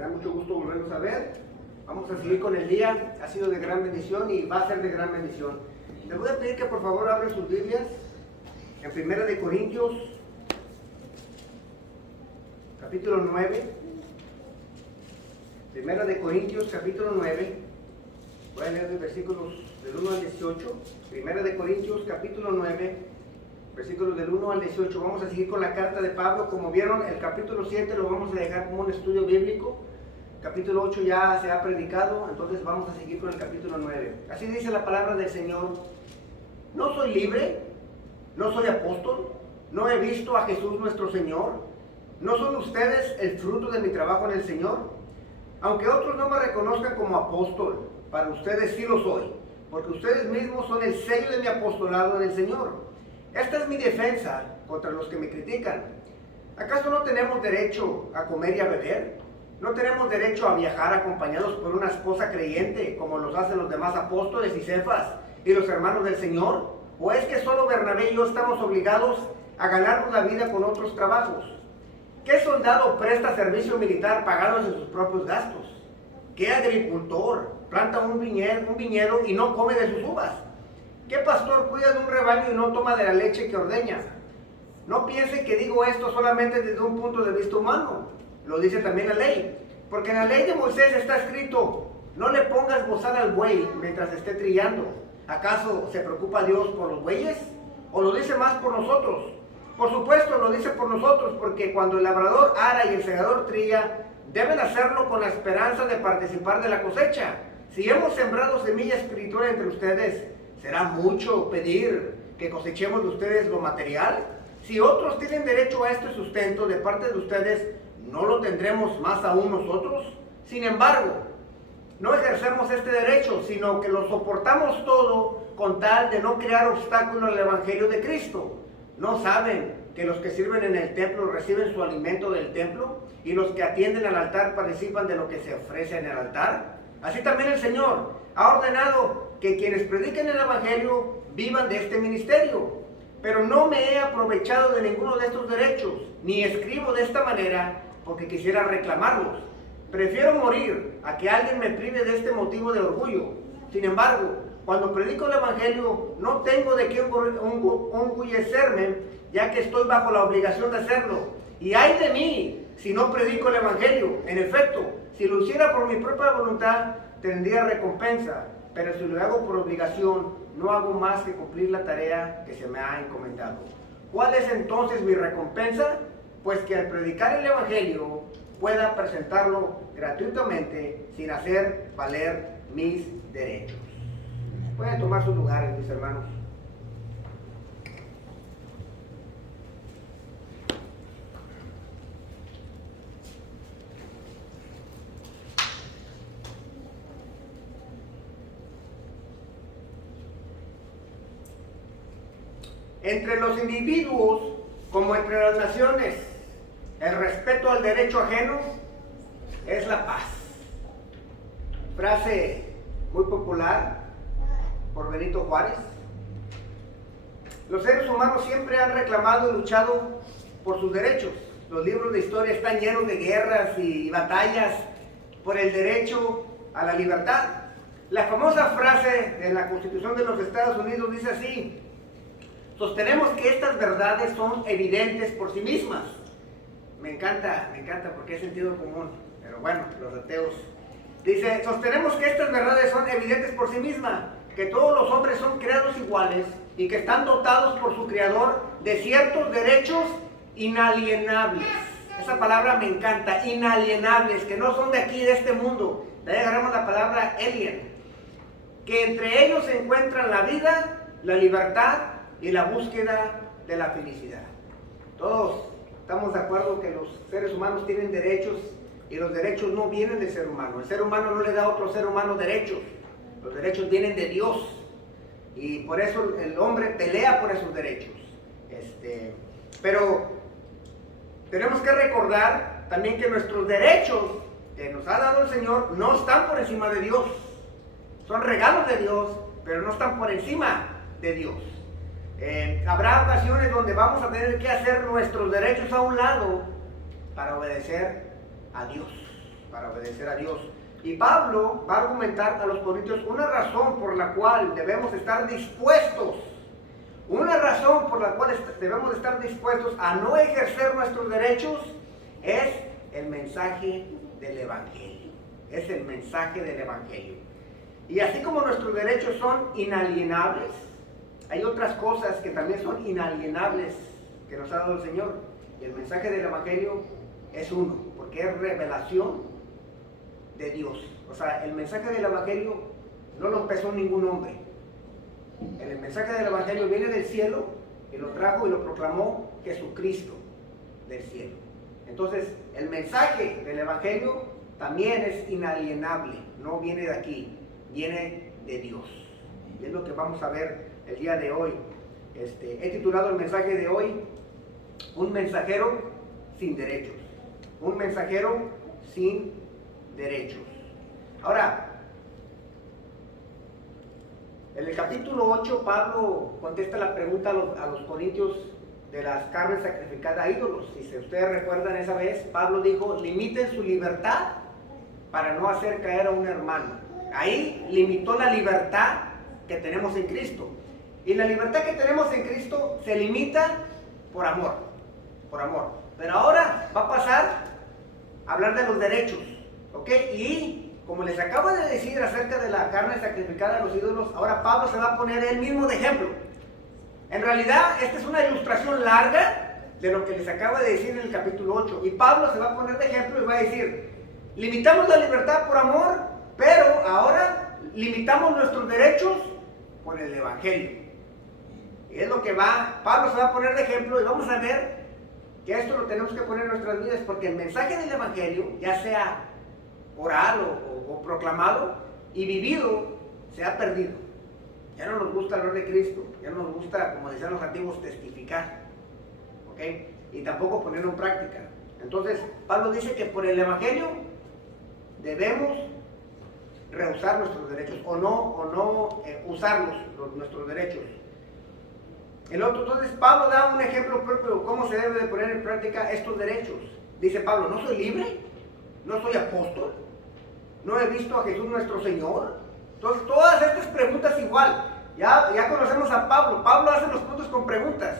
da mucho gusto volvernos a ver. Vamos a seguir con el día. Ha sido de gran bendición y va a ser de gran bendición. Les voy a pedir que por favor abran sus Biblias en 1 de Corintios, capítulo 9. 1 de Corintios, capítulo 9. Voy a leer los versículos del 1 al 18. 1 de Corintios, capítulo 9, versículos del 1 al 18. Vamos a seguir con la carta de Pablo. Como vieron, el capítulo 7 lo vamos a dejar como un estudio bíblico. Capítulo 8 ya se ha predicado, entonces vamos a seguir con el capítulo 9. Así dice la palabra del Señor. No soy libre, no soy apóstol, no he visto a Jesús nuestro Señor. ¿No son ustedes el fruto de mi trabajo en el Señor? Aunque otros no me reconozcan como apóstol, para ustedes sí lo soy, porque ustedes mismos son el sello de mi apostolado en el Señor. Esta es mi defensa contra los que me critican. ¿Acaso no tenemos derecho a comer y a beber? ¿No tenemos derecho a viajar acompañados por una esposa creyente, como los hacen los demás apóstoles y Cefas y los hermanos del Señor? ¿O es que solo Bernabé y yo estamos obligados a ganarnos la vida con otros trabajos? ¿Qué soldado presta servicio militar pagándose sus propios gastos? ¿Qué agricultor planta un viñedo y no come de sus uvas? ¿Qué pastor cuida de un rebaño y no toma de la leche que ordeña? No piense que digo esto solamente desde un punto de vista humano. Lo dice también la ley. Porque en la ley de Moisés está escrito: no le pongas bozal al buey mientras esté trillando. ¿Acaso se preocupa Dios por los bueyes? ¿O lo dice más por nosotros? Por supuesto lo dice por nosotros, porque cuando el labrador ara y el segador trilla, deben hacerlo con la esperanza de participar de la cosecha. Si hemos sembrado semilla espiritual entre ustedes, ¿será mucho pedir que cosechemos de ustedes lo material? Si otros tienen derecho a este sustento de parte de ustedes, ¿no lo tendremos más aún nosotros? Sin embargo, no ejercemos este derecho, sino que lo soportamos todo con tal de no crear obstáculo al Evangelio de Cristo. ¿No saben que los que sirven en el templo reciben su alimento del templo y los que atienden al altar participan de lo que se ofrece en el altar? Así también el Señor ha ordenado que quienes prediquen el Evangelio vivan de este ministerio. Pero no me he aprovechado de ninguno de estos derechos, ni escribo de esta manera porque quisiera reclamarlos. Prefiero morir a que alguien me prive de este motivo de orgullo. Sin embargo, cuando predico el Evangelio, no tengo de qué orgullecerme, ya que estoy bajo la obligación de hacerlo. Y ay de mí si no predico el Evangelio. En efecto, si lo hiciera por mi propia voluntad, tendría recompensa. Pero si lo hago por obligación, no hago más que cumplir la tarea que se me ha encomendado. ¿Cuál es entonces mi recompensa? Pues que al predicar el Evangelio pueda presentarlo gratuitamente sin hacer valer mis derechos. Pueden tomar sus lugares, mis hermanos. Entre los individuos, como entre las naciones, el respeto al derecho ajeno es la paz. Frase muy popular por Benito Juárez. Los seres humanos siempre han reclamado y luchado por sus derechos. Los libros de historia están llenos de guerras y batallas por el derecho a la libertad. La famosa frase de la Constitución de los Estados Unidos dice así: sostenemos que estas verdades son evidentes por sí mismas. Me encanta porque es sentido común, pero bueno, los ateos. Dice, sostenemos que estas verdades son evidentes por sí mismas, que todos los hombres son creados iguales y que están dotados por su Creador de ciertos derechos inalienables. Esa palabra me encanta, inalienables, que no son de aquí, de este mundo. De ahí agarramos la palabra alien. Que entre ellos se encuentran la vida, la libertad y la búsqueda de la felicidad. Todos estamos de acuerdo que los seres humanos tienen derechos y los derechos no vienen del ser humano. El ser humano no le da a otro ser humano derechos. Los derechos vienen de Dios y por eso el hombre pelea por esos derechos. Pero tenemos que recordar también que nuestros derechos que nos ha dado el Señor no están por encima de Dios. Son regalos de Dios, pero no están por encima de Dios. Habrá ocasiones donde vamos a tener que hacer nuestros derechos a un lado para obedecer a Dios. para obedecer a Dios. Y Pablo va a argumentar a los corintios una razón por la cual debemos estar dispuestos, una razón por la cual debemos estar dispuestos a no ejercer nuestros derechos es el mensaje del Evangelio. Es el mensaje del Evangelio. Y así como nuestros derechos son inalienables, hay otras cosas que también son inalienables que nos ha dado el Señor. Y el mensaje del Evangelio es uno, porque es revelación de Dios. O sea, el mensaje del Evangelio no lo empezó ningún hombre. El mensaje del Evangelio viene del cielo y lo trajo y lo proclamó Jesucristo del cielo. Entonces, el mensaje del Evangelio también es inalienable, no viene de aquí, viene de Dios. Y es lo que vamos a ver el día de hoy. He titulado el mensaje de hoy, un mensajero sin derechos. Un mensajero sin derechos. Ahora, en el capítulo 8, Pablo contesta la pregunta a los corintios de las carnes sacrificadas a ídolos. Y si ustedes recuerdan esa vez, Pablo dijo, limiten su libertad para no hacer caer a un hermano. Ahí limitó la libertad que tenemos en Cristo. Y la libertad que tenemos en Cristo se limita por amor. Por amor. Pero ahora va a pasar a hablar de los derechos. ¿Ok? Y como les acabo de decir acerca de la carne sacrificada a los ídolos, ahora Pablo se va a poner él mismo de ejemplo. En realidad, esta es una ilustración larga de lo que les acabo de decir en el capítulo 8. Y Pablo se va a poner de ejemplo y va a decir, limitamos la libertad por amor, pero ahora limitamos nuestros derechos por el Evangelio. Y es lo que Pablo se va a poner de ejemplo y vamos a ver que esto lo tenemos que poner en nuestras vidas porque el mensaje del Evangelio, ya sea oral o proclamado y vivido, se ha perdido. Ya no nos gusta hablar de Cristo, ya no nos gusta, como decían los antiguos, testificar, ¿ok? Y tampoco ponerlo en práctica. Entonces, Pablo dice que por el Evangelio debemos rehusar nuestros derechos o no usarlos, nuestros derechos. Entonces, Pablo da un ejemplo propio de cómo se debe de poner en práctica estos derechos. Dice Pablo, ¿no soy libre? ¿No soy apóstol? ¿No he visto a Jesús nuestro Señor? Entonces, todas estas preguntas igual. Ya conocemos a Pablo. Pablo hace los puntos con preguntas.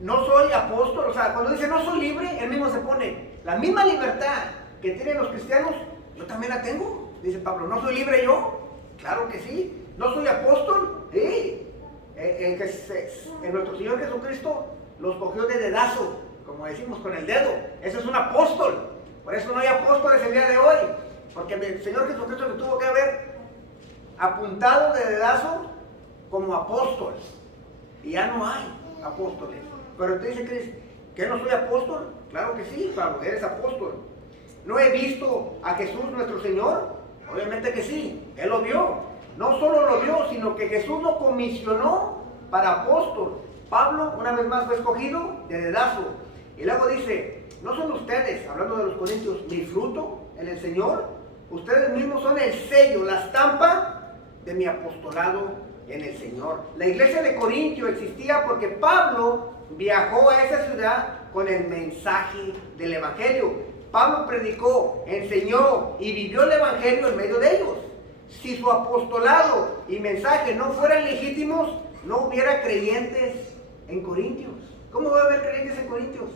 No soy apóstol. O sea, cuando dice no soy libre, él mismo se pone la misma libertad que tienen los cristianos, yo también la tengo. Dice Pablo, ¿no soy libre yo? Claro que sí. ¿No soy apóstol? Sí. En nuestro Señor Jesucristo los cogió de dedazo, como decimos, con el dedo. Ese es un apóstol. Por eso no hay apóstoles el día de hoy, porque el Señor Jesucristo le tuvo que haber apuntado de dedazo como apóstol. Y ya no hay apóstoles. Pero te dice Cristo, ¿que no soy apóstol? Claro que sí, Pablo, eres apóstol. ¿No he visto a Jesús nuestro Señor? Obviamente que sí, Él lo vio. No solo lo vio, sino que Jesús lo comisionó para apóstol. Pablo, una vez más, fue escogido de dedazo. Y luego dice, ¿no son ustedes, hablando de los corintios, mi fruto en el Señor? Ustedes mismos son el sello, la estampa de mi apostolado en el Señor. La iglesia de Corintio existía porque Pablo viajó a esa ciudad con el mensaje del Evangelio. Pablo predicó, enseñó y vivió el Evangelio en medio de ellos. Si su apostolado y mensaje no fueran legítimos, no hubiera creyentes en Corintios. ¿Cómo va a haber creyentes en Corintios?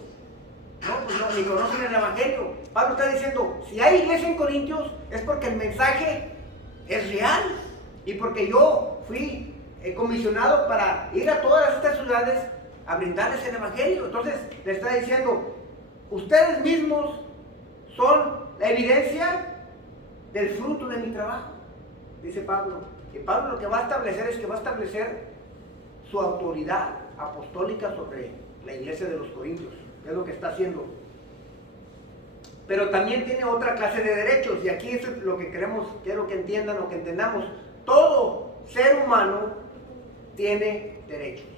No, pues no, ni conocen el Evangelio. Pablo está diciendo, si hay iglesia en Corintios, es porque el mensaje es real. Y porque yo fui comisionado para ir a todas estas ciudades a brindarles el Evangelio. Entonces, le está diciendo, ustedes mismos son la evidencia del fruto de mi trabajo, dice Pablo. Y Pablo lo que va a establecer es que va a establecer su autoridad apostólica sobre la iglesia de los Corintios. Es lo que está haciendo. Pero también tiene otra clase de derechos. Y aquí es lo que quiero que entiendan o que entendamos. Todo ser humano tiene derechos.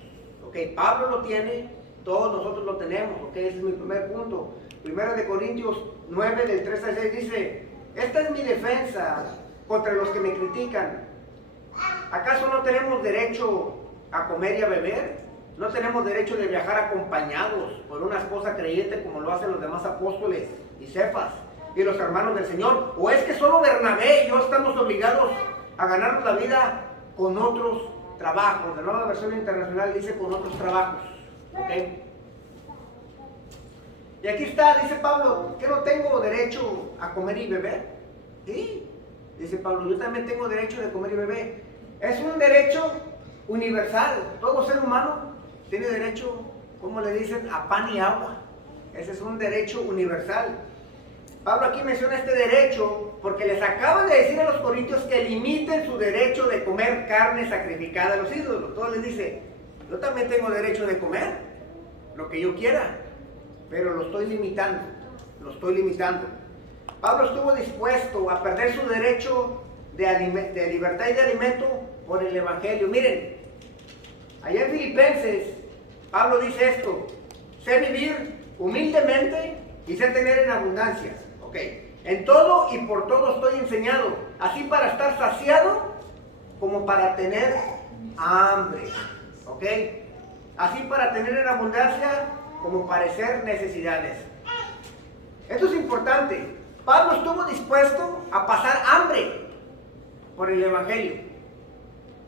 ¿Ok? Pablo lo tiene, todos nosotros lo tenemos. ¿Ok? Ese es mi primer punto. Primera de Corintios 9, del 3 al 6 dice, esta es mi defensa contra los que me critican. ¿Acaso no tenemos derecho a comer y a beber? ¿No tenemos derecho de viajar acompañados por una esposa creyente como lo hacen los demás apóstoles y cefas? y los hermanos del Señor. ¿O es que solo Bernabé y yo estamos obligados a ganarnos la vida con otros trabajos? La Nueva Versión Internacional dice con otros trabajos. ¿Okay? Y aquí está, dice Pablo, ¿que no tengo derecho a comer y beber? Sí, dice Pablo, yo también tengo derecho de comer y beber. Es un derecho universal. Todo ser humano tiene derecho, como le dicen, a pan y agua. Ese es un derecho universal. Pablo aquí menciona este derecho porque les acaba de decir a los corintios que limiten su derecho de comer carne sacrificada a los ídolos. Todo les dice, yo también tengo derecho de comer lo que yo quiera, pero lo estoy limitando, Pablo estuvo dispuesto a perder su derecho de libertad y de alimento por el Evangelio. Miren, allá en Filipenses, Pablo dice esto: sé vivir humildemente y sé tener en abundancia. Ok, en todo y por todo estoy enseñado, así para estar saciado como para tener hambre. Ok, así para tener en abundancia como padecer necesidades. Esto es importante. Pablo estuvo dispuesto a pasar hambre por el Evangelio.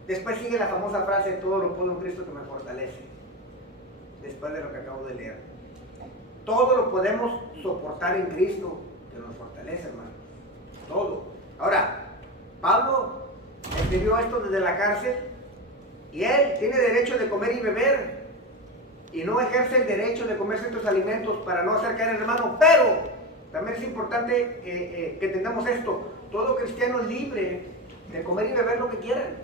Después sigue la famosa frase, todo lo puedo en Cristo que me fortalece. Después de lo que acabo de leer. Todo lo podemos soportar en Cristo que nos fortalece, hermano. Todo. Ahora, Pablo escribió esto desde la cárcel y él tiene derecho de comer y beber y no ejerce el derecho de comer ciertos alimentos para no hacer caer al hermano. Pero también es importante que entendamos esto: todo cristiano es libre de comer y beber lo que quieran,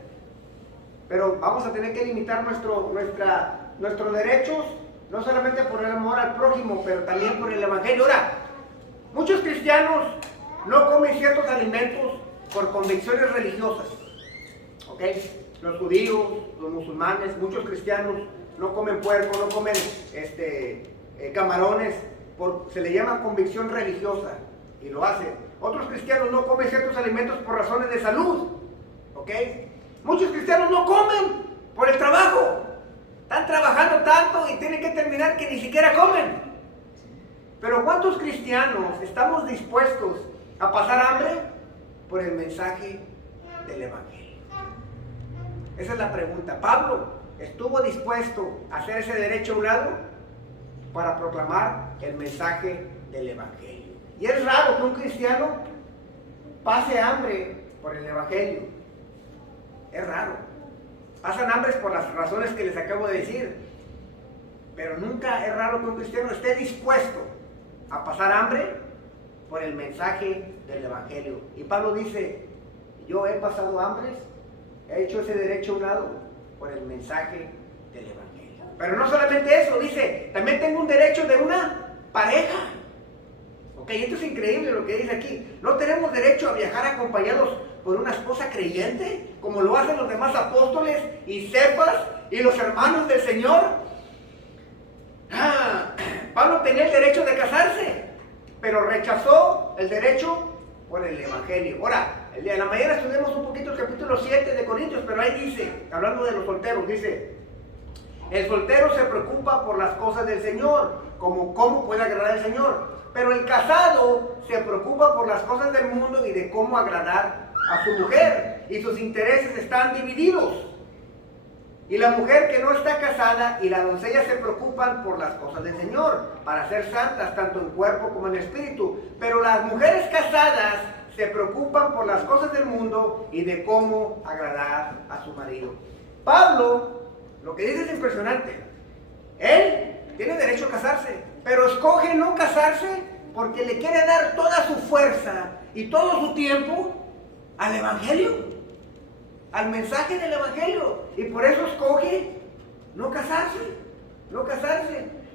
pero vamos a tener que limitar nuestros derechos, no solamente por el amor al prójimo, pero también por el Evangelio. Ahora, muchos cristianos no comen ciertos alimentos por convicciones religiosas. ¿Ok? Los judíos, los musulmanes, muchos cristianos no comen puerco, no comen camarones, se le llama convicción religiosa y lo hacen. Otros cristianos no comen ciertos alimentos por razones de salud. ¿Ok? Muchos cristianos no comen por el trabajo. Están trabajando tanto y tienen que terminar que ni siquiera comen. Pero ¿cuántos cristianos estamos dispuestos a pasar hambre por el mensaje del Evangelio? Esa es la pregunta. Pablo estuvo dispuesto a hacer ese derecho a un lado para proclamar el mensaje del Evangelio. Y es raro que un cristiano pase hambre por el Evangelio. Es raro. Pasan hambres por las razones que les acabo de decir. Pero nunca es raro que un cristiano esté dispuesto a pasar hambre por el mensaje del Evangelio. Y Pablo dice, yo he pasado hambres, he hecho ese derecho a un lado por el mensaje del Evangelio. Pero no solamente eso, dice, también tengo un derecho de una pareja. Ok, esto es increíble lo que dice aquí. No tenemos derecho a viajar acompañados por una esposa creyente, como lo hacen los demás apóstoles y Cefas y los hermanos del Señor. Pablo tenía el derecho de casarse, pero rechazó el derecho por el Evangelio. Ahora, el día de la mañana estudiamos un poquito el capítulo 7 de Corintios, pero ahí dice, hablando de los solteros, dice, el soltero se preocupa por las cosas del Señor, como cómo puede agradar al Señor, pero el casado se preocupa por las cosas del mundo y de cómo agradar a su mujer, y sus intereses están divididos. Y la mujer que no está casada y la doncella se preocupan por las cosas del Señor, para ser santas tanto en cuerpo como en espíritu. Pero las mujeres casadas se preocupan por las cosas del mundo y de cómo agradar a su marido. Pablo, lo que dice es impresionante. Él tiene derecho a casarse, pero escoge no casarse porque le quiere dar toda su fuerza y todo su tiempo al Evangelio, al mensaje del Evangelio, y por eso escoge no casarse.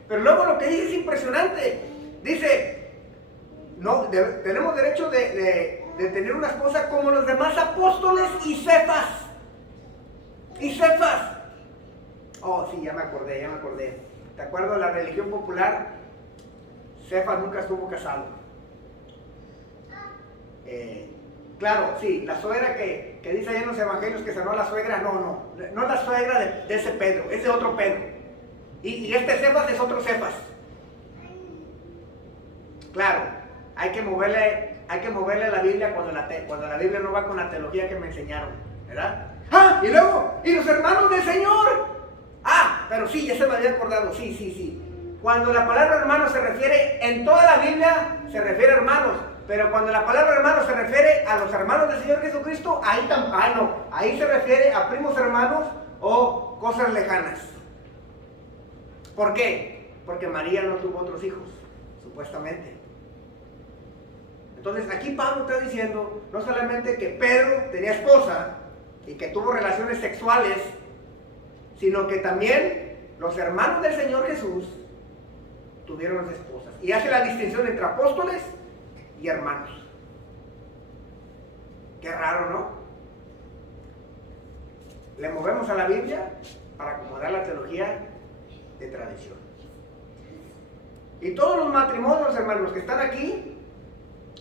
Pero luego lo que dice es impresionante. Dice, no, tenemos derecho de tener una esposa como los demás apóstoles y Cefas. Oh, sí, ya me acordé. ¿Te acuerdas de la religión popular? Cefas nunca estuvo casado. Claro, sí, la suegra que dice allá en los evangelios que sanó a la suegra, no es la suegra de ese Pedro, es de otro Pedro. Y este Cefas es otro Cefas. Claro, hay que moverle a la Biblia cuando la Biblia no va con la teología que me enseñaron, ¿verdad? Y luego, y los hermanos del Señor. Pero sí, ya se me había acordado, sí. Cuando la palabra hermano se refiere, en toda la Biblia se refiere a hermanos, pero cuando la palabra hermano se refiere a los hermanos del Señor Jesucristo, ahí se refiere a primos hermanos o cosas lejanas. ¿Por qué? Porque María no tuvo otros hijos, supuestamente. Entonces aquí Pablo está diciendo no solamente que Pedro tenía esposa y que tuvo relaciones sexuales, sino que también los hermanos del Señor Jesús tuvieron esposas. Y hace la distinción entre apóstoles y hermanos. Qué raro, ¿no? Le movemos a la Biblia para acomodar la teología de tradición. Y todos los matrimonios, hermanos, que están aquí,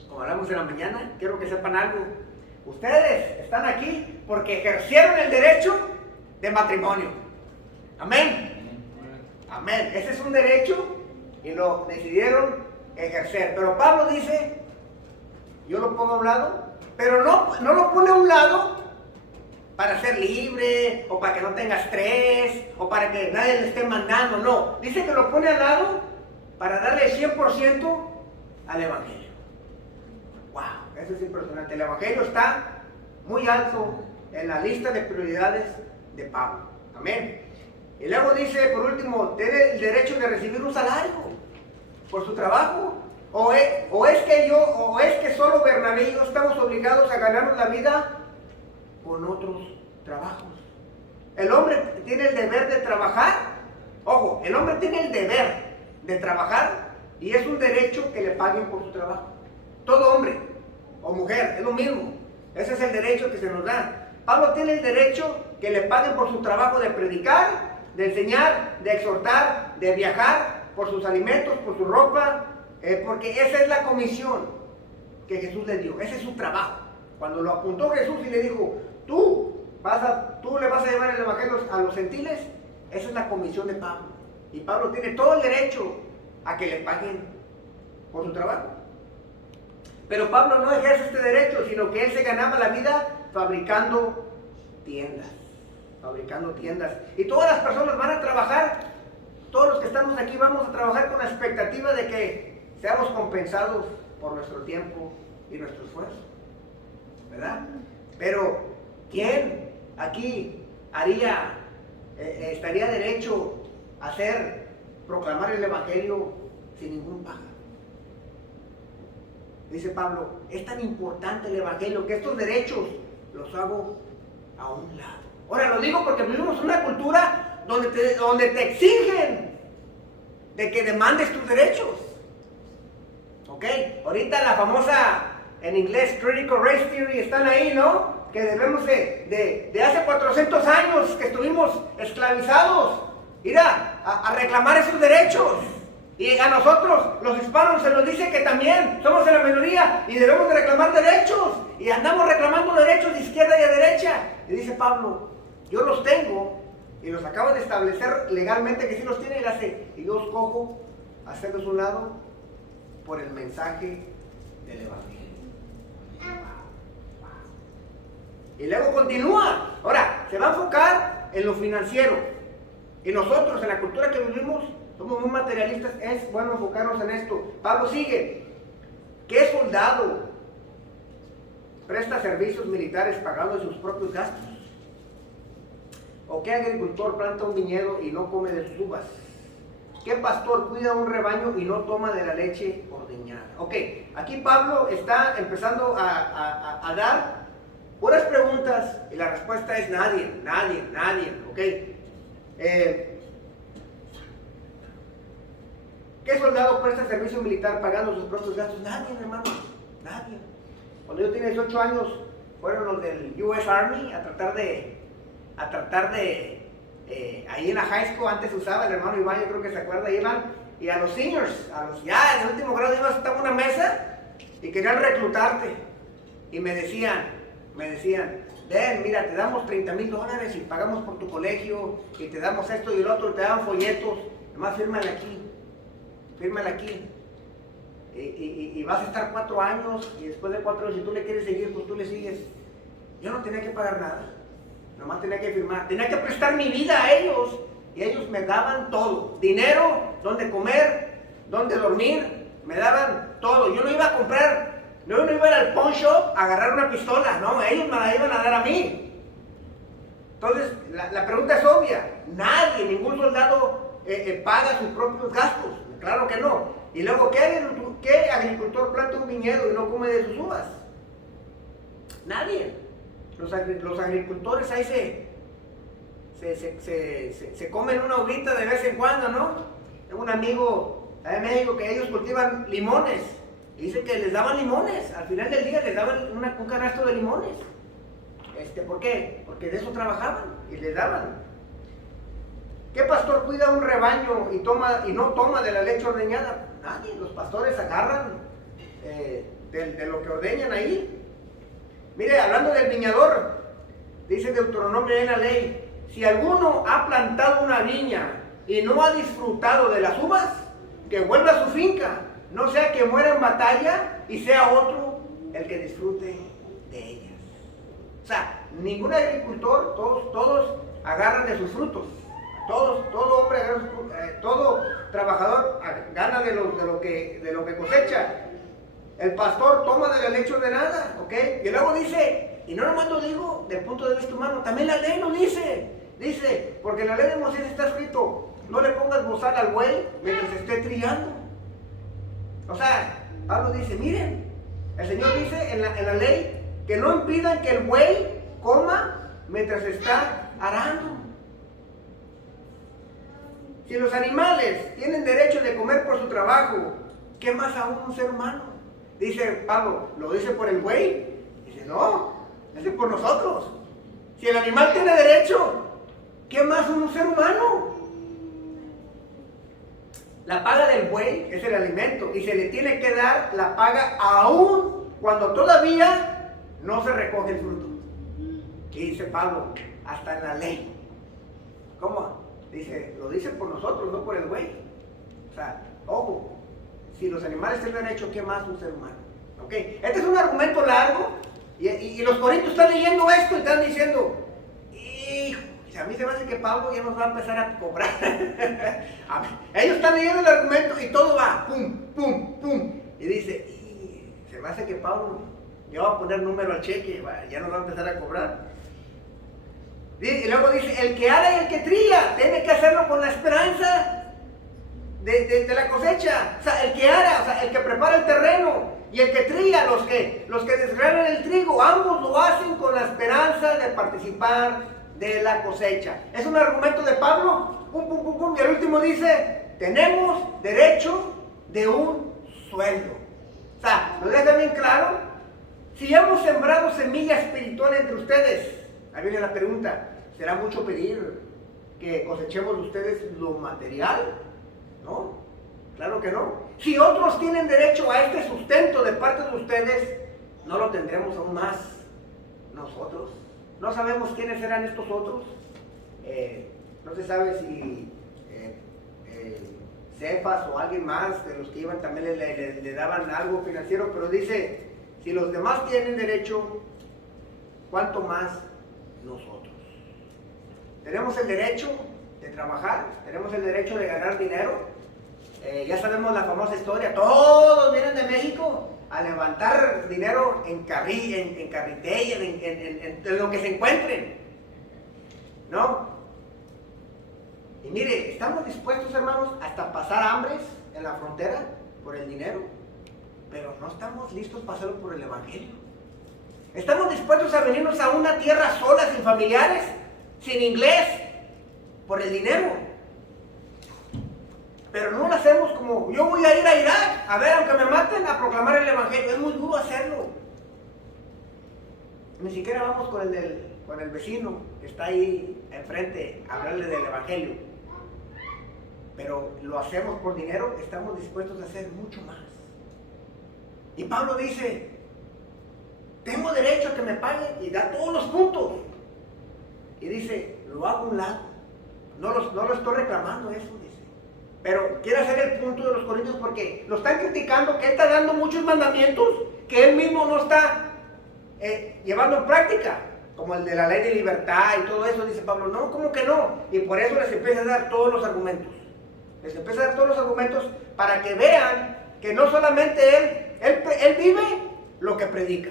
como hablamos en la mañana, quiero que sepan algo. Ustedes están aquí porque ejercieron el derecho de matrimonio. Amén. Amén. Ese es un derecho y lo decidieron ejercer. Pero Pablo dice, yo lo pongo a un lado, pero no lo pone a un lado para ser libre, o para que no tenga estrés, o para que nadie le esté mandando, no. Dice que lo pone al lado para darle 100% al Evangelio. ¡Wow! Eso es impresionante. El Evangelio está muy alto en la lista de prioridades de Pablo. Amén. Y luego dice, por último, tiene el derecho de recibir un salario por su trabajo. O es que solo Bernabé y yo estamos obligados a ganarnos la vida con otros trabajos. El hombre tiene el deber de trabajar. Ojo, el hombre tiene el deber de trabajar y es un derecho que le paguen por su trabajo. Todo hombre o mujer, es lo mismo. Ese es el derecho que se nos da. Pablo tiene el derecho que le paguen por su trabajo de predicar, de enseñar, de exhortar, de viajar, por sus alimentos, por su ropa, porque esa es la comisión que Jesús le dio. Ese es su trabajo. Cuando lo apuntó Jesús y le dijo, tú le vas a llevar el evangelio a los gentiles, esa es la comisión de Pablo. Y Pablo tiene todo el derecho a que le paguen por su trabajo. Pero Pablo no ejerce este derecho, sino que él se ganaba la vida fabricando tiendas. Y todas las personas van a trabajar, todos los que estamos aquí vamos a trabajar con la expectativa de que seamos compensados por nuestro tiempo y nuestro esfuerzo, ¿verdad? Pero ¿quién aquí estaría derecho a proclamar el evangelio sin ningún paga? Dice Pablo, es tan importante el evangelio que estos derechos los hago a un lado. Ahora lo digo porque vivimos en una cultura donde te exigen de que demandes tus derechos. ¿Ok? Ahorita la famosa, en inglés, Critical Race Theory, están ahí, ¿no? Que debemos de hace 400 años que estuvimos esclavizados, ir a reclamar esos derechos. Y a nosotros, los hispanos, se nos dice que también somos de la minoría y debemos de reclamar derechos. Y andamos reclamando derechos de izquierda y de derecha. Y dice Pablo, yo los tengo y los acabo de establecer legalmente que sí los tiene, y yo os cojo a hacerlos un lado por el mensaje del evangelio. Y luego continúa. Ahora, se va a enfocar en lo financiero. Y nosotros, en la cultura que vivimos, somos muy materialistas. Es bueno enfocarnos en esto. Pablo sigue. ¿Qué soldado presta servicios militares pagando sus propios gastos? ¿O qué agricultor planta un viñedo y no come de sus uvas? ¿Qué pastor cuida un rebaño y no toma de la leche ordeñada? Ok, aquí Pablo está empezando a dar puras preguntas y la respuesta es nadie. Ok. ¿Qué soldado presta servicio militar pagando sus propios gastos? Nadie, hermano, nadie. Cuando yo tenía 18 años, fueron los del US Army a tratar de ahí en la high school, antes usaba el hermano Iván, yo creo que se acuerda, iban, y a los seniors, ya en el último grado ibas a una mesa y querían reclutarte. Y me decían, ven, mira, te damos $30,000 y pagamos por tu colegio, y te damos esto y el otro, y te dan folletos, nomás fírmale aquí. y vas a estar 4 años, y después de 4 años, si tú le quieres seguir, pues tú le sigues. Yo no tenía que pagar nada, nomás tenía que firmar, tenía que prestar mi vida a ellos, y ellos me daban todo, dinero, dónde comer, dónde dormir, me daban todo. Yo no iba a comprar, yo no iba a ir al pawn shop a agarrar una pistola, no, ellos me la iban a dar a mí. Entonces, la pregunta es obvia, nadie, ningún soldado paga sus propios gastos, claro que no. Y luego, ¿qué agricultor planta un viñedo y no come de sus uvas? Nadie. Los agricultores ahí se comen una uvita de vez en cuando, ¿no? Tengo un amigo allá en México que ellos cultivan limones. Y dice que les daban limones, al final del día les daban un canasto de limones. ¿Por qué? Porque de eso trabajaban y les daban. ¿Qué pastor cuida un rebaño y no toma de la leche ordeñada? Nadie. Los pastores agarran de lo que ordeñan ahí. Mire, hablando del viñador, dice Deuteronomio en la ley, si alguno ha plantado una viña y no ha disfrutado de las uvas, que vuelva a su finca, no sea que muera en batalla y sea otro el que disfrute de ellas. O sea, ningún agricultor, todos agarran de sus frutos. Todo hombre, todo trabajador gana de lo que cosecha. El pastor toma de la leche ordenada, ¿ok? Y luego dice, y no nomás lo digo del punto de vista humano, también la ley lo dice. Dice, porque en la ley de Moisés está escrito, no le pongas bozal al buey mientras esté trillando. O sea, Pablo dice, miren, el Señor dice en la ley que no impidan que el buey coma mientras está arando. Si los animales tienen derecho de comer por su trabajo, ¿qué más aún un ser humano? Dice Pablo, ¿lo dice por el buey? Dice, no, dice por nosotros. Si el animal tiene derecho, ¿qué más un ser humano? La paga del buey es el alimento y se le tiene que dar la paga aún cuando todavía no se recoge el fruto. Y dice Pablo, hasta en la ley. ¿Cómo? Dice, lo dice por nosotros, no por el buey. O sea, ojo, si los animales tienen derecho, ¿qué más un ser humano? ¿Ok? Este es un argumento largo y los corintios están leyendo esto y están diciendo, hijo, a mí se me hace que Pablo ya nos va a empezar a cobrar. Ellos están leyendo el argumento y todo va, pum, pum, pum. Y dice, se me hace que Pablo ya va a poner número al cheque, ya nos va a empezar a cobrar. Y luego dice, el que ara y el que trilla, tiene que hacerlo con la esperanza de la cosecha. O sea, el que ara, o sea, el que prepara el terreno, y el que trilla, los que desgranan el trigo, ambos lo hacen con la esperanza de participar de la cosecha. Es un argumento de Pablo, pum, pum, pum, pum, y al último dice, tenemos derecho de un sueldo. O sea, lo deja bien claro. Si hemos sembrado semilla espiritual entre ustedes, ahí viene la pregunta, ¿será mucho pedir que cosechemos de ustedes lo material? ¿No? Claro que no. Si otros tienen derecho a este sustento de parte de ustedes, ¿no lo tendremos aún más nosotros? No sabemos quiénes serán estos otros. No se sabe si Cefas o alguien más de los que iban también le daban algo financiero, pero dice, si los demás tienen derecho, ¿cuánto más nosotros? Tenemos el derecho de trabajar, tenemos el derecho de ganar dinero. Ya sabemos la famosa historia, todos vienen de México a levantar dinero en carretilla, en lo que se encuentren, ¿no? Y mire, estamos dispuestos, hermanos, hasta pasar hambres en la frontera por el dinero, pero no estamos listos para hacerlo por el evangelio. Estamos dispuestos a venirnos a una tierra sola, sin familiares, sin inglés, por el dinero. Pero no lo hacemos como, yo voy a ir a Irak, a ver, aunque me maten, a proclamar el evangelio. Es muy duro hacerlo. Ni siquiera vamos con el vecino que está ahí enfrente a hablarle del evangelio. Pero lo hacemos por dinero, estamos dispuestos a hacer mucho más. Y Pablo dice, tengo derecho a que me paguen, y da todos los puntos. Y dice, lo hago a un lado. No lo estoy reclamando eso, dice. Pero quiere hacer el punto de los corintios porque lo están criticando que él está dando muchos mandamientos que él mismo no está llevando en práctica, como el de la ley de libertad y todo eso. Dice Pablo, no, ¿cómo que no? Y por eso les empieza a dar todos los argumentos. Les empieza a dar todos los argumentos para que vean que no solamente él vive lo que predica.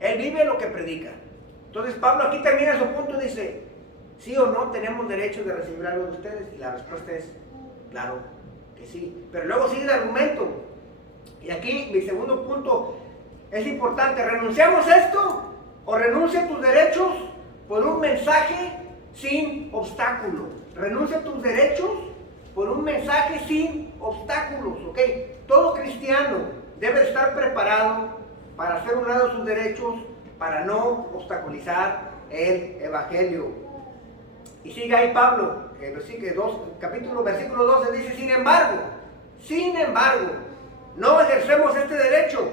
Él vive lo que predica. Entonces Pablo aquí termina su punto y dice, ¿sí o no tenemos derecho de recibir algo de ustedes? Y la respuesta es, claro que sí. Pero luego sigue el argumento. Y aquí mi segundo punto es importante. ¿Renunciamos a esto? ¿O renuncia a tus derechos por un mensaje sin obstáculo? Renuncia a tus derechos por un mensaje sin obstáculos, ¿ok? Todo cristiano debe estar preparado para hacer un lado sus derechos, para no obstaculizar el evangelio. Y sigue ahí Pablo, versículo 12 dice, sin embargo, no ejercemos este derecho,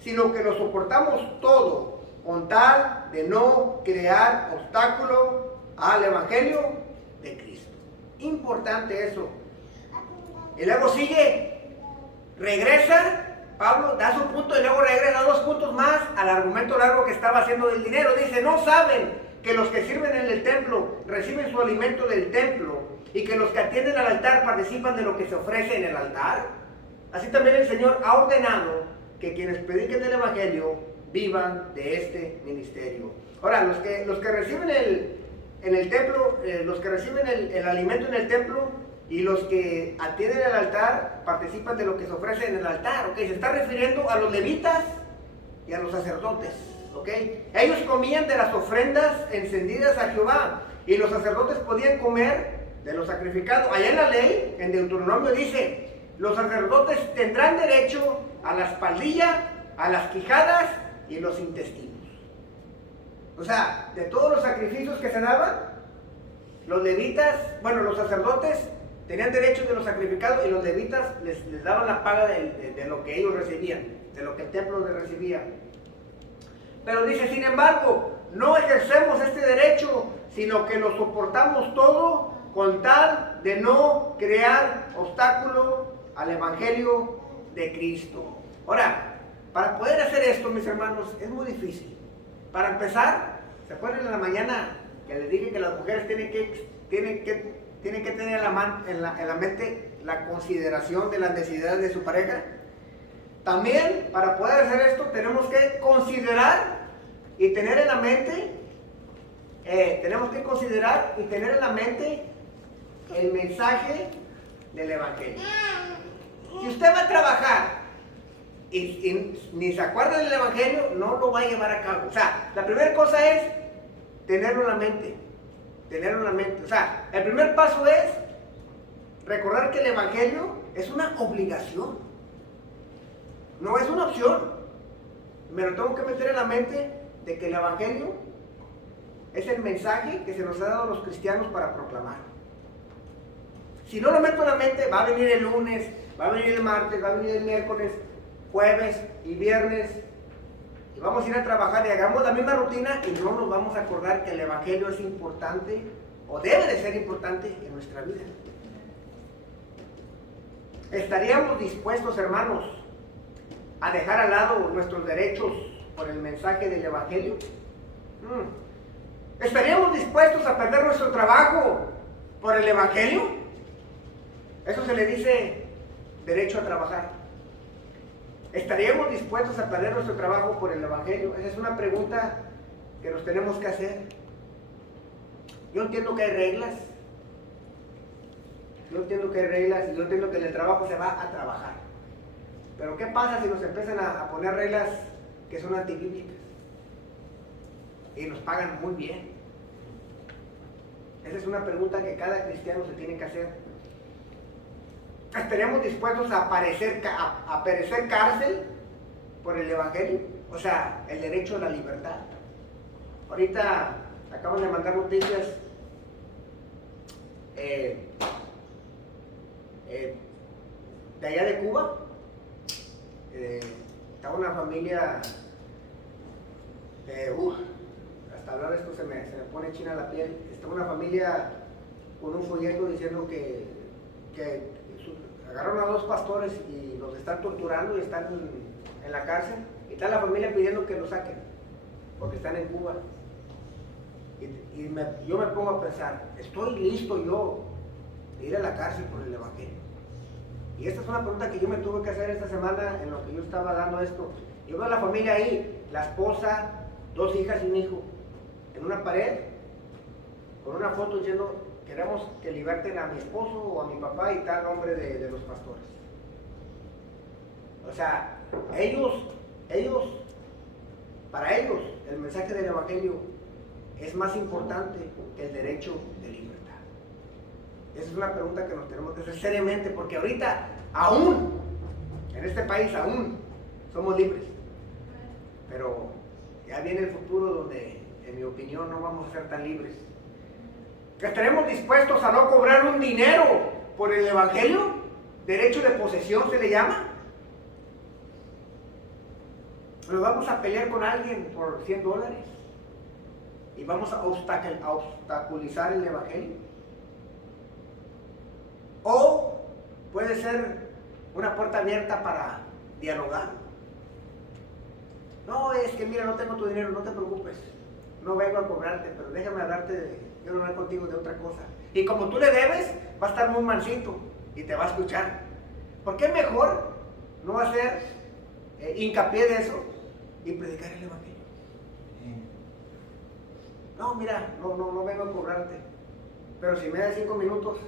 sino que lo soportamos todo, con tal de no crear obstáculo al evangelio de Cristo. Importante eso. Y luego sigue, regresa, Pablo da su punto y luego regresa 2 puntos más al argumento largo que estaba haciendo del dinero. Dice, ¿no saben que los que sirven en el templo reciben su alimento del templo y que los que atienden al altar participan de lo que se ofrece en el altar? Así también el Señor ha ordenado que quienes prediquen el evangelio vivan de este ministerio. Ahora, los que reciben en el templo, los que reciben el alimento en el templo y los que atienden al altar participan de lo que se ofrece en el altar, ¿ok? Se está refiriendo a los levitas y a los sacerdotes, ¿ok? Ellos comían de las ofrendas encendidas a Jehová y los sacerdotes podían comer de lo sacrificado. Allá en la ley, en Deuteronomio dice, los sacerdotes tendrán derecho a la espaldilla, a las quijadas y los intestinos. O sea, de todos los sacrificios que se daban, los levitas, los sacerdotes tenían derecho de los sacrificados y los levitas les daban la paga de lo que ellos recibían, de lo que el templo les recibía. Pero dice, sin embargo, no ejercemos este derecho, sino que lo soportamos todo con tal de no crear obstáculo al evangelio de Cristo. Ahora, para poder hacer esto, mis hermanos, es muy difícil. Para empezar, ¿se acuerdan en la mañana que les dije que las mujeres tienen que tener en la mente la consideración de las necesidades de su pareja? También, para poder hacer esto, tenemos que considerar y tener en la mente, el mensaje del evangelio. Si usted va a trabajar y ni se acuerda del evangelio, no lo va a llevar a cabo. O sea, la primera cosa es tenerlo en la mente. O sea, el primer paso es recordar que el evangelio es una obligación, no es una opción. Me lo tengo que meter en la mente de que el evangelio es el mensaje que se nos ha dado a los cristianos para proclamar. Si no lo meto en la mente, va a venir el lunes, va a venir el martes, va a venir el miércoles, jueves y viernes, y vamos a ir a trabajar y hagamos la misma rutina y no nos vamos a acordar que el evangelio es importante o debe de ser importante en nuestra vida. ¿Estaríamos dispuestos, hermanos, a dejar al lado nuestros derechos por el mensaje del evangelio? ¿Estaríamos dispuestos a perder nuestro trabajo por el evangelio? Eso se le dice derecho a trabajar. ¿Estaríamos dispuestos a perder nuestro trabajo por el evangelio? Esa es una pregunta que nos tenemos que hacer. Yo entiendo que hay reglas. Y yo entiendo que en el trabajo se va a trabajar. Pero ¿qué pasa si nos empiezan a poner reglas que son antibíblicas? Y nos pagan muy bien. Esa es una pregunta que cada cristiano se tiene que hacer. ¿Estaríamos dispuestos a perecer cárcel por el evangelio? O sea, el derecho a la libertad. Ahorita acaban de mandar noticias de allá de Cuba. Estaba una familia, hasta hablar de esto se me pone china la piel. Estaba una familia con un folleto diciendo que que agarraron a 2 pastores y los están torturando y están en la cárcel, y está la familia pidiendo que los saquen, porque están en Cuba. Yo me pongo a pensar, ¿estoy listo yo de ir a la cárcel por el Evangelio? Y esta es una pregunta que yo me tuve que hacer esta semana en lo que yo estaba dando esto. Yo veo a la familia ahí, la esposa, 2 hijas y un hijo, en una pared, con una foto diciendo, queremos que liberten a mi esposo o a mi papá y tal nombre de los pastores. O sea, para ellos, el mensaje del Evangelio es más importante que el derecho de libertad. Esa es una pregunta que nos tenemos que hacer seriamente, porque ahorita, aún, en este país, aún somos libres. Pero ya viene el futuro donde, en mi opinión, no vamos a ser tan libres. ¿Que estaremos dispuestos a no cobrar un dinero por el Evangelio? ¿Derecho de posesión se le llama? ¿Nos vamos a pelear con alguien por $100? ¿Y vamos a obstaculizar el Evangelio? ¿O puede ser una puerta abierta para dialogar? No, es que mira, no tengo tu dinero, no te preocupes. No vengo a cobrarte, pero déjame quiero hablar contigo de otra cosa. Y como tú le debes, va a estar muy mansito y te va a escuchar. ¿Por qué mejor no hacer hincapié de eso y predicar el Evangelio? No, mira, no vengo a cobrarte, pero si me das 5 minutos,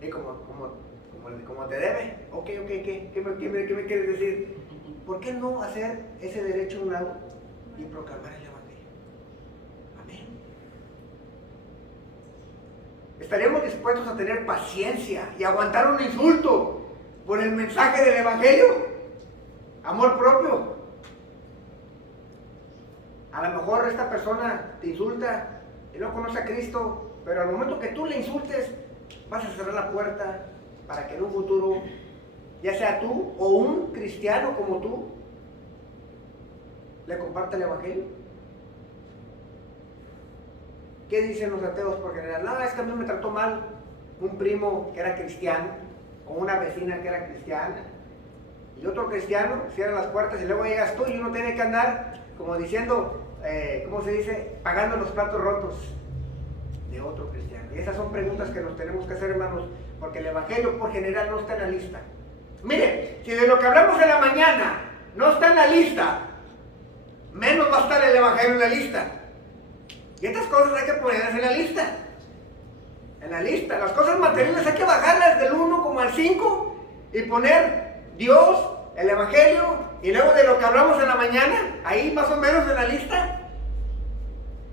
y como te debe, ok, ¿qué me quieres decir? ¿Por qué no hacer ese derecho a un lado y proclamar el Evangelio? Amén. ¿Estaríamos dispuestos a tener paciencia y aguantar un insulto por el mensaje del Evangelio? Amor propio. A lo mejor esta persona te insulta y no conoce a Cristo, pero al momento que tú le insultes, vas a cerrar la puerta para que en un futuro, ya sea tú o un cristiano como tú, le comparta el Evangelio. ¿Qué dicen los ateos por general? No, es que a mí me trató mal un primo que era cristiano, o una vecina que era cristiana, y otro cristiano cierra las puertas y luego llegas tú y uno tiene que andar como diciendo, ¿cómo se dice? Pagando los platos rotos de otro cristiano. Y esas son preguntas que nos tenemos que hacer, hermanos, porque el Evangelio por general no está en la lista. Mire, si de lo que hablamos en la mañana no está en la lista, menos va a estar el Evangelio en la lista. Y estas cosas hay que ponerlas en la lista. En la lista. Las cosas materiales hay que bajarlas del 1 como al 5 y poner Dios, el Evangelio, y luego de lo que hablamos en la mañana, ahí más o menos en la lista.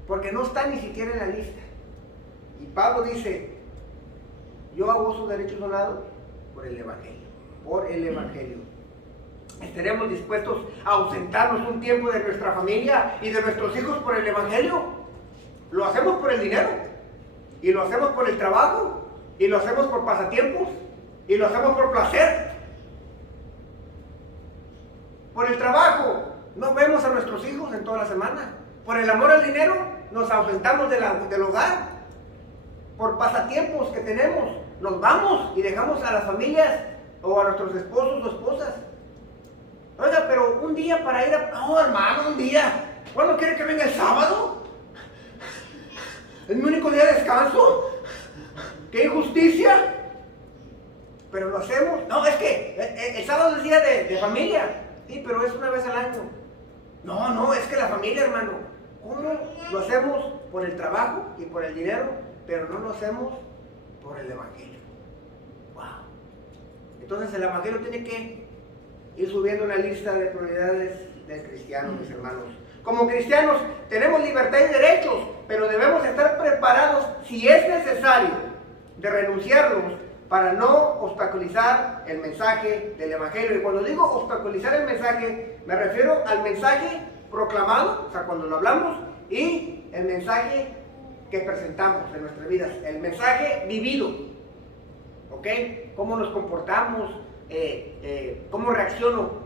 Porque no está ni siquiera en la lista. Y Pablo dice, yo hago sus derechos a un lado por el Evangelio. Por el Evangelio. ¿Estaremos dispuestos a ausentarnos un tiempo de nuestra familia y de nuestros hijos por el Evangelio? Lo hacemos por el dinero, y lo hacemos por el trabajo, y lo hacemos por pasatiempos, y lo hacemos por placer. Por el trabajo, no vemos a nuestros hijos en toda la semana. Por el amor al dinero, nos ausentamos del hogar. Por pasatiempos que tenemos, nos vamos y dejamos a las familias o a nuestros esposos o esposas. Oiga, pero un día para ir a... No, hermano, un día. ¿Cuándo quiere que venga el sábado? ¿Es mi único día de descanso? ¡Qué injusticia! Pero lo hacemos. No, es que el sábado es día de familia. Sí, pero es una vez al año. No, es que la familia, hermano. ¿Cómo lo hacemos por el trabajo y por el dinero, pero no lo hacemos por el Evangelio? ¡Wow! Entonces el Evangelio tiene que ir subiendo una lista de prioridades del cristiano, mis hermanos. Como cristianos tenemos libertad y derechos, pero debemos estar preparados, si es necesario, de renunciarlos para no obstaculizar el mensaje del Evangelio. Y cuando digo obstaculizar el mensaje, me refiero al mensaje proclamado, o sea, cuando lo hablamos, y el mensaje que presentamos en nuestras vidas, el mensaje vivido. ¿Ok? ¿Cómo nos comportamos? ¿Cómo reacciono?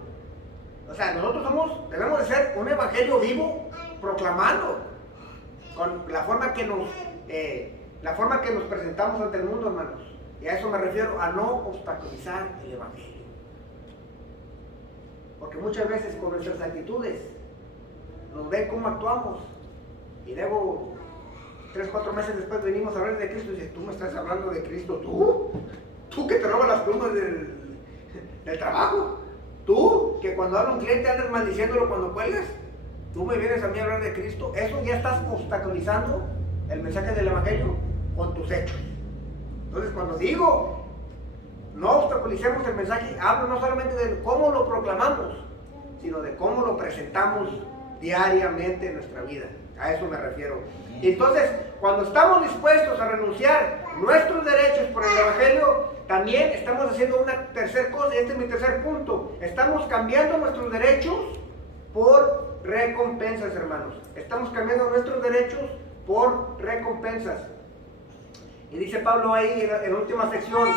O sea, nosotros debemos de ser un evangelio vivo, proclamando, con la forma que nos presentamos ante el mundo, hermanos. Y a eso me refiero, a no obstaculizar el Evangelio. Porque muchas veces con nuestras actitudes nos ven cómo actuamos. Y luego, 3 o 4 meses después venimos a hablar de Cristo y dices, ¿tú me estás hablando de Cristo? ¿Tú que te robas las plumas del trabajo? ¿Tú que cuando habla un cliente andas maldiciéndolo cuando cuelgas? ¿Tú me vienes a mí a hablar de Cristo? Eso ya estás obstaculizando el mensaje del Evangelio con tus hechos. Entonces, cuando digo no obstaculicemos el mensaje, hablo no solamente de cómo lo proclamamos, sino de cómo lo presentamos diariamente en nuestra vida. A eso me refiero. Entonces, cuando estamos dispuestos a renunciar nuestros derechos por el Evangelio, también estamos haciendo una tercera cosa, y este es mi tercer punto. Estamos cambiando nuestros derechos por recompensas, hermanos. Estamos cambiando nuestros derechos por recompensas. Y dice Pablo ahí en la última sección,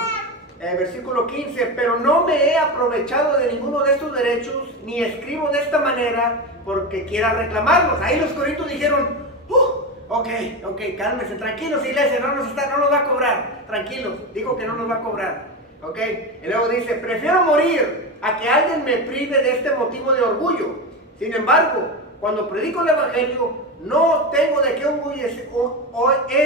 versículo 15, pero no me he aprovechado de ninguno de estos derechos, ni escribo de esta manera porque quiera reclamarlos. Ahí los corintios dijeron, ok, cálmense, tranquilos iglesia, no nos va a cobrar, tranquilos, digo que no nos va a cobrar, ok. Y luego dice, prefiero morir a que alguien me prive de este motivo de orgullo. Sin embargo, cuando predico el Evangelio, no tengo de qué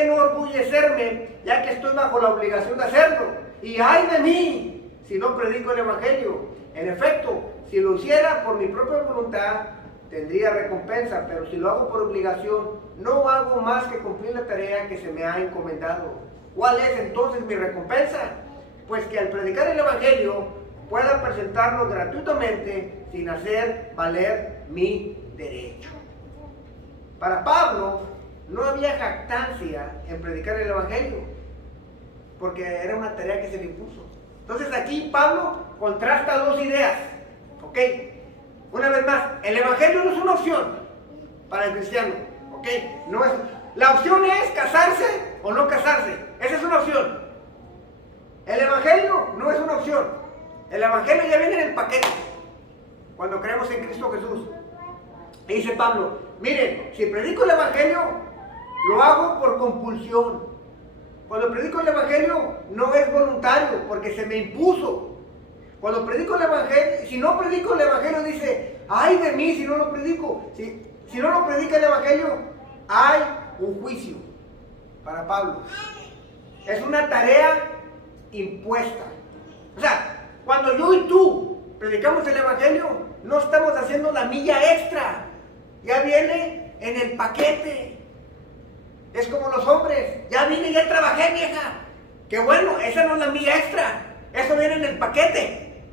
enorgullecerme, ya que estoy bajo la obligación de hacerlo. Y ay de mí, si no predico el Evangelio. En efecto, si lo hiciera por mi propia voluntad, tendría recompensa, pero si lo hago por obligación, no hago más que cumplir la tarea que se me ha encomendado. ¿Cuál es entonces mi recompensa? Pues que al predicar el Evangelio pueda presentarlo gratuitamente sin hacer valer mi derecho. Para Pablo no había jactancia en predicar el Evangelio, porque era una tarea que se le impuso. Entonces aquí Pablo contrasta dos ideas, ¿ok? Una vez más, el Evangelio no es una opción para el cristiano, ¿ok? No es, la opción es casarse o no casarse, esa es una opción. El Evangelio no es una opción, el Evangelio ya viene en el paquete, cuando creemos en Cristo Jesús. Y dice Pablo, miren, si predico el Evangelio, lo hago por compulsión. Cuando predico el Evangelio, no es voluntario, porque se me impuso. Cuando predico el Evangelio, si no predico el Evangelio, dice, ay de mí si no lo predico. Si no lo predica el Evangelio, hay un juicio para Pablo. Es una tarea impuesta. O sea, cuando yo y tú predicamos el Evangelio, no estamos haciendo la milla extra. Ya viene en el paquete. Es como los hombres. Ya vine, ya trabajé, vieja. Qué bueno, esa no es la milla extra. Eso viene en el paquete.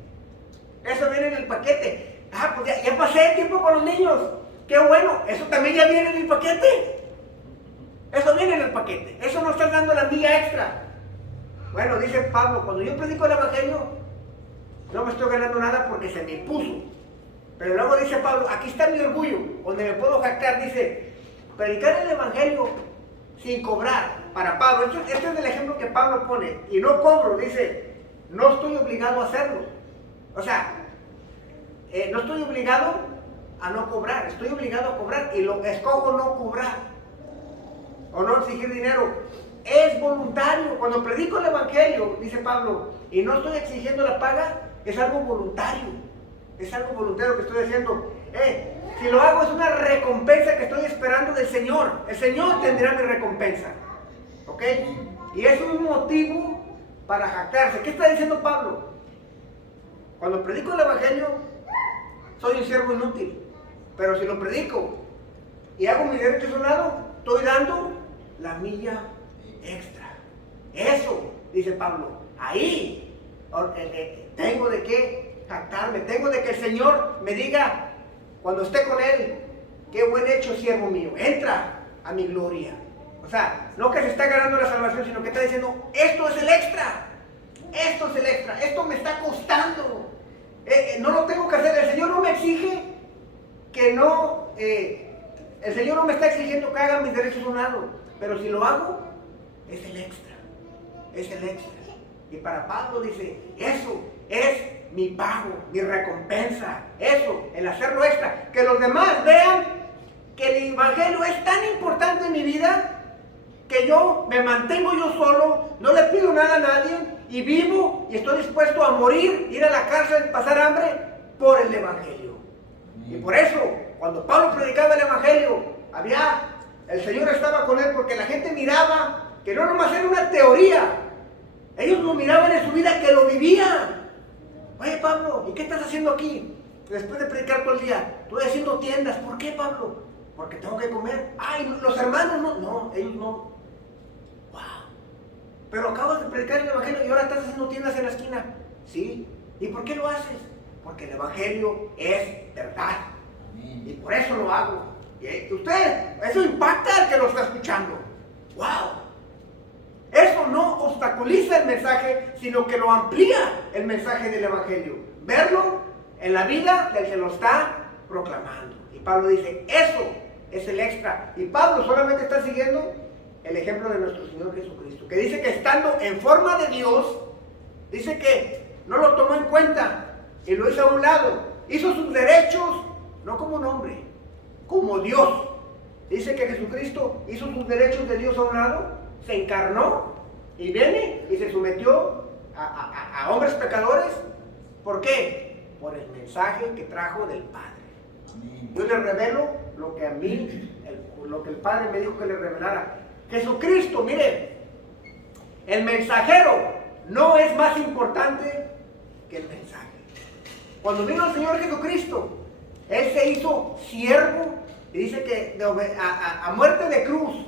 Eso viene en el paquete. Ah, pues ya pasé tiempo con los niños. Qué bueno, eso también ya viene en el paquete. Eso viene en el paquete. Eso no está dando la milla extra. Bueno, dice Pablo, cuando yo predico el Evangelio, no me estoy ganando nada porque se me impuso. Pero luego dice Pablo, aquí está mi orgullo, donde me puedo jactar. Dice, predicar el Evangelio sin cobrar. Para Pablo, este es el ejemplo que Pablo pone. Y no cobro, dice, no estoy obligado a hacerlo. O sea, no estoy obligado a no cobrar, estoy obligado a cobrar y lo escojo no cobrar o no exigir dinero. Es voluntario. Cuando predico el Evangelio, dice Pablo, y no estoy exigiendo la paga, es algo voluntario. Es algo voluntario que estoy haciendo. Si lo hago es una recompensa que estoy esperando del Señor. El Señor tendrá mi recompensa. ¿Ok? Y es un motivo para jactarse. ¿Qué está diciendo Pablo? Cuando predico el Evangelio, soy un siervo inútil. Pero si lo predico y hago mis derechos a un lado, estoy dando la milla extra. Eso, dice Pablo. Ahí tengo de qué jactarme, tengo de que el Señor me diga cuando esté con Él, qué buen hecho, siervo mío, entra a mi gloria. O sea, no que se está ganando la salvación, sino que está diciendo, esto es el extra, esto es el extra, esto me está costando, no lo tengo que hacer. El Señor no me exige que no, el Señor no me está exigiendo que haga mis derechos a un lado, pero si lo hago, es el extra, es el extra. Y para Pablo dice, eso es mi pago, mi recompensa, eso, el hacerlo extra, que los demás vean que el Evangelio es tan importante en mi vida que yo me mantengo yo solo, no le pido nada a nadie y vivo y estoy dispuesto a morir, ir a la cárcel, pasar hambre por el Evangelio. Y por eso, cuando Pablo predicaba el Evangelio, el Señor estaba con él, porque la gente miraba que no nomás era una teoría, ellos lo miraban en su vida que lo vivían. Oye, Pablo, ¿y qué estás haciendo aquí? Después de predicar todo el día, estoy haciendo tiendas. ¿Por qué, Pablo? Porque tengo que comer. Ay, los hermanos no, ellos no. Wow. Pero acabas de predicar el Evangelio y ahora estás haciendo tiendas en la esquina. Sí. ¿Y por qué lo haces? Porque el Evangelio es verdad. Amén. Y por eso lo hago. Y usted, eso impacta al que lo está escuchando. ¡Wow! Eso no obstaculiza el mensaje, sino que lo amplía el mensaje del Evangelio. Verlo en la vida del que lo está proclamando. Y Pablo dice, eso es el extra. Y Pablo solamente está siguiendo el ejemplo de nuestro Señor Jesucristo, que dice que estando en forma de Dios, dice que no lo tomó en cuenta y lo hizo a un lado. Hizo sus derechos, no como un hombre, como Dios. Dice que Jesucristo hizo sus derechos de Dios a un lado, se encarnó y viene y se sometió a hombres pecadores. ¿Por qué? Por el mensaje que trajo del Padre. Amén. Yo le revelo lo que a mí, lo que el Padre me dijo que le revelara. Jesucristo, mire, el mensajero no es más importante que el mensaje. Cuando vino el Señor Jesucristo, Él se hizo siervo y dice que a muerte de cruz,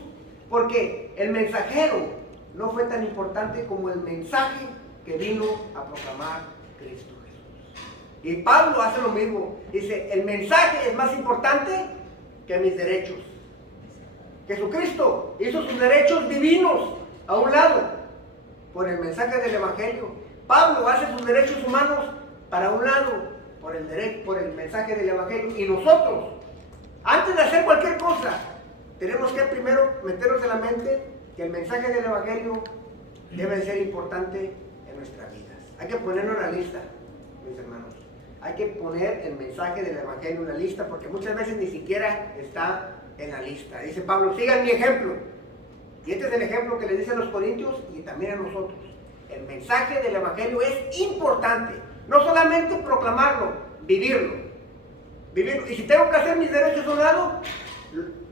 porque el mensajero no fue tan importante como el mensaje que vino a proclamar Cristo Jesús. Y Pablo hace lo mismo. Dice, el mensaje es más importante que mis derechos. Jesucristo hizo sus derechos divinos a un lado por el mensaje del Evangelio. Pablo hace sus derechos humanos para un lado por el mensaje del Evangelio. Y nosotros, antes de hacer cualquier cosa, tenemos que primero meternos en la mente que el mensaje del Evangelio debe ser importante en nuestras vidas. Hay que ponerlo en la lista, mis hermanos. Hay que poner el mensaje del Evangelio en la lista, porque muchas veces ni siquiera está en la lista. Dice Pablo, sigan mi ejemplo. Y este es el ejemplo que le dice a los corintios y también a nosotros. El mensaje del Evangelio es importante. No solamente proclamarlo, vivirlo. Y si tengo que hacer mis derechos a un lado,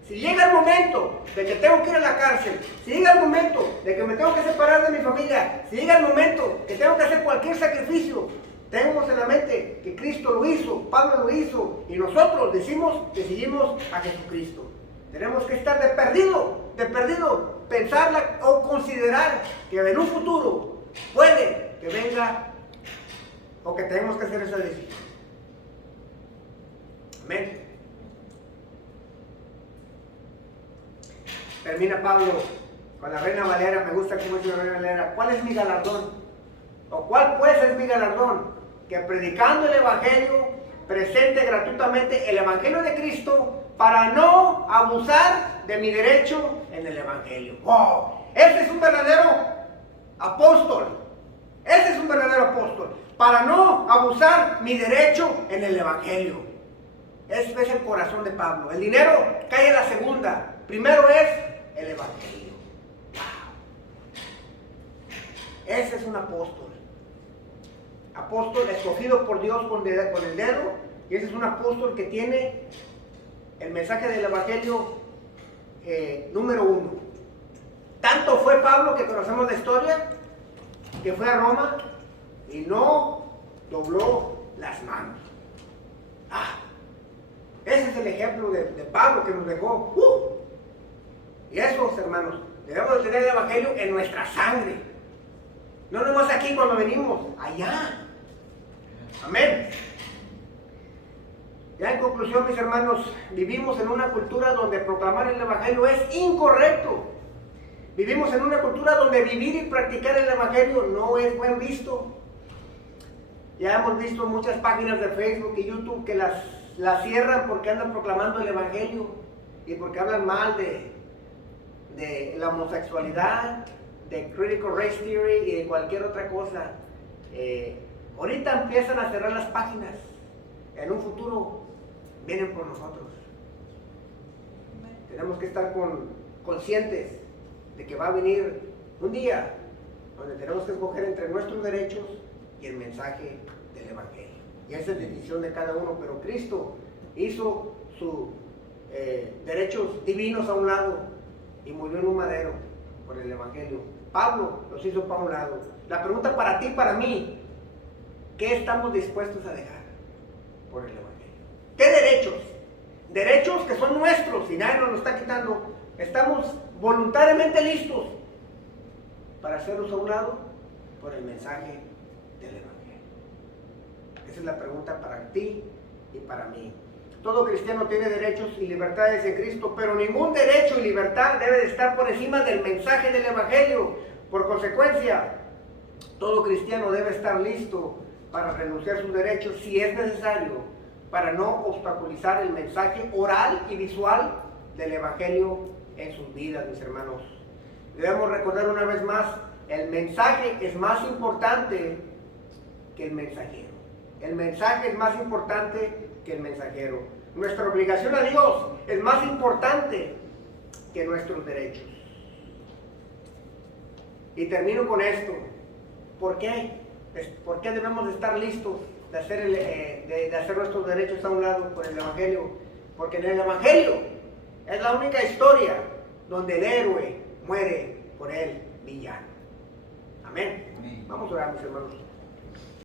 si llega el momento de que tengo que ir a la cárcel, si llega el momento de que me tengo que separar de mi familia, si llega el momento que tengo que hacer cualquier sacrificio, tenemos en la mente que Cristo lo hizo, Pablo lo hizo, y nosotros decimos que seguimos a Jesucristo. Tenemos que estar de perdido, pensar o considerar que en un futuro puede que venga o que tenemos que hacer esa decisión. Amén. Termina Pablo con la Reina Valera. Me gusta cómo dice la Reina Valera. ¿Cuál es mi galardón? ¿O cuál pues es mi galardón? Que predicando el Evangelio, presente gratuitamente el Evangelio de Cristo para no abusar de mi derecho en el Evangelio. ¡Wow! Ese es un verdadero apóstol. Ese es un verdadero apóstol. Para no abusar mi derecho en el Evangelio. Ese es el corazón de Pablo. El dinero cae en la segunda. Primero es el Evangelio. ¡Wow! Ese es un apóstol. Apóstol escogido por Dios con el dedo. Y ese es un apóstol que tiene el mensaje del Evangelio número uno. Tanto fue Pablo, que conocemos la historia, que fue a Roma y no dobló las manos. Ese es el ejemplo de Pablo que nos dejó. Y eso, hermanos, debemos de tener el Evangelio en nuestra sangre. No nomás aquí cuando venimos, allá. Amén. Ya en conclusión, mis hermanos, vivimos en una cultura donde proclamar el Evangelio es incorrecto. Vivimos en una cultura donde vivir y practicar el Evangelio no es buen visto. Ya hemos visto muchas páginas de Facebook y YouTube que las cierran porque andan proclamando el Evangelio y porque hablan mal de la homosexualidad, de critical race theory y de cualquier otra cosa. Ahorita empiezan a cerrar las páginas. En un futuro vienen por nosotros. Tenemos que estar conscientes de que va a venir un día donde tenemos que escoger entre nuestros derechos y el mensaje del Evangelio. Y esa es decisión de cada uno, pero Cristo hizo sus derechos divinos a un lado y murió en un madero por el Evangelio. Pablo los hizo para un lado. La pregunta para ti, para mí, ¿qué estamos dispuestos a dejar por el Evangelio? ¿Qué derechos? Derechos que son nuestros y nadie nos los está quitando. ¿Estamos voluntariamente listos para hacerlos a un lado por el mensaje del Evangelio? Esa es la pregunta para ti y para mí. Todo cristiano tiene derechos y libertades en Cristo, pero ningún derecho y libertad debe de estar por encima del mensaje del Evangelio. Por consecuencia, todo cristiano debe estar listo para renunciar a sus derechos si es necesario, para no obstaculizar el mensaje oral y visual del Evangelio en sus vidas, mis hermanos. Debemos recordar una vez más, el mensaje es más importante que el mensajero. El mensaje es más importante que el mensajero. Nuestra obligación a Dios es más importante que nuestros derechos. Y termino con esto. ¿Por qué? ¿Por qué debemos de estar listos de hacer nuestros derechos a un lado por el Evangelio? Porque en el Evangelio es la única historia donde el héroe muere por el villano. Amén. Vamos a orar, mis hermanos.